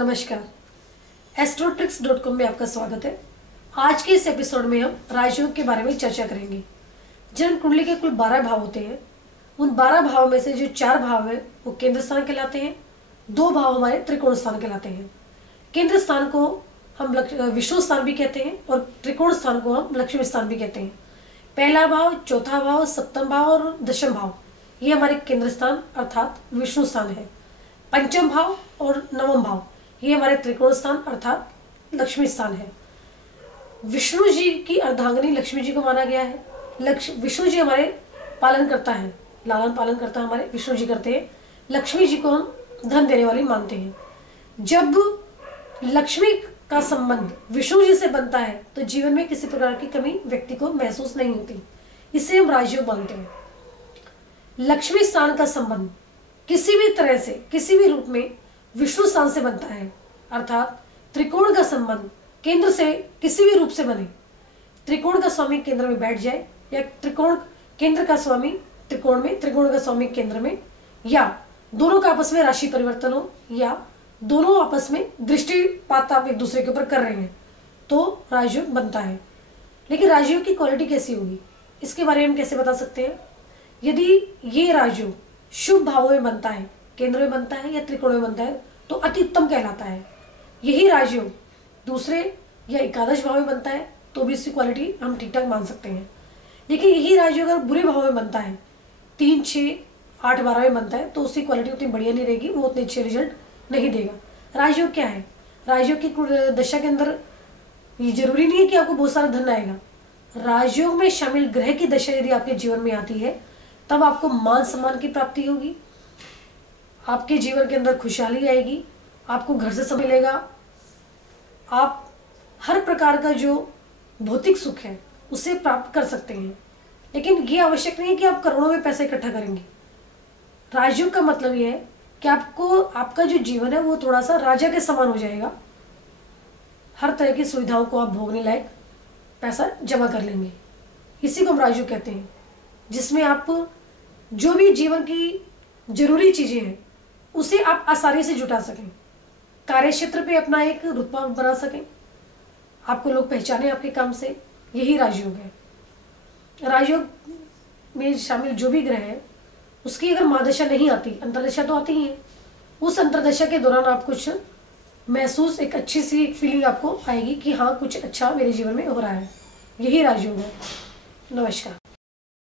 नमस्कार। astrotricks.com में आपका स्वागत है। आज के इस एपिसोड में हम राजयोग के बारे में चर्चा करेंगे। जन्म कुंडली के कुल 12 भाव होते हैं। उन 12 भाव में से जो 4 भाव हैं वो केंद्र स्थान कहलाते हैं, 2 भाव हमारे त्रिकोण स्थान कहलाते हैं। केंद्र स्थान को हम विष्णु स्थान भी कहते हैं और त्रिकोण स्थान को हम लक्ष्मी स्थान भी कहते हैं। पहला भाव, चौथा भाव, सप्तम भाव और दशम भाव ये हमारे केंद्र स्थान अर्थात विष्णु स्थान है। पंचम भाव और नवम भाव ये हमारे त्रिकोण स्थान अर्थात लक्ष्मी स्थान है। विष्णु जी की अर्धांगिनी लक्ष्मी जी को माना गया है। विष्णु जी हमारे पालन करता है, लालन पालन करता है, हमारे विष्णु जी करते हैं। लक्ष्मी जी को हम धन देने वाली मानते हैं। जब लक्ष्मी का संबंध विष्णु जी से बनता है तो जीवन में किसी प्रकार की कमी व्यक्ति को महसूस नहीं होती। इसे हम राजयोग मानते हैं। लक्ष्मी स्थान का संबंध किसी भी तरह से, किसी भी रूप में विष्णु स्थान से बनता है अर्थात त्रिकोण का संबंध केंद्र से किसी भी रूप से बने। त्रिकोण का स्वामी केंद्र में बैठ जाए या त्रिकोण केंद्र का स्वामी त्रिकोण में, त्रिकोण का स्वामी केंद्र में, या दोनों का आपस में राशि परिवर्तन हो या दोनों आपस में दृष्टिपात आप एक दूसरे के ऊपर कर रहे हैं तो राजयोग बनता है। लेकिन राजयोग की क्वालिटी कैसी होगी इसके बारे में हम कैसे बता सकते हैं? यदि ये राजयोग शुभ भावों में बनता है, केंद्र में बनता है या त्रिकोण में बनता है तो अति उत्तम कहलाता है। यही राजयोग दूसरे या एकादश भाव में बनता है तो भी इसकी क्वालिटी हम ठीक ठाक मान सकते हैं। लेकिन यही राजयोग अगर बुरे भाव में बनता है, 3, 6, 8, 12 में बनता है तो उसकी क्वालिटी उतनी बढ़िया नहीं रहेगी, वो उतने अच्छे रिजल्ट नहीं देगा। राजयोग क्या है? राजयोग की दशा के अंदर ये जरूरी नहीं है कि आपको बहुत सारा धन आएगा। राजयोग में शामिल ग्रह की दशा यदि आपके जीवन में आती है तब आपको मान सम्मान की प्राप्ति होगी, आपके जीवन के अंदर खुशहाली आएगी, आपको घर से समय मिलेगा, आप हर प्रकार का जो भौतिक सुख है उसे प्राप्त कर सकते हैं। लेकिन ये आवश्यक नहीं है कि आप करोड़ों में पैसे इकट्ठा करेंगे। राजयोग का मतलब ये है कि आपको, आपका जो जीवन है वो थोड़ा सा राजा के समान हो जाएगा। हर तरह की सुविधाओं को आप भोगने लायक पैसा जमा कर लेंगे। इसी को हम राजयोग कहते हैं, जिसमें आप जो भी जीवन की जरूरी चीजें हैं उसे आप आसानी से जुटा सकें, कार्य क्षेत्र पे अपना एक रुतबा बना सकें, आपको लोग पहचाने आपके काम से। यही राजयोग है। राजयोग में शामिल जो भी ग्रह है उसकी अगर महादशा नहीं आती, अंतरदशा तो आती ही है, उस अंतरदशा के दौरान आप कुछ महसूस, एक अच्छी सी एक फीलिंग आपको आएगी कि हाँ कुछ अच्छा मेरे जीवन में हो रहा है। यही राजयोग है। नमस्कार।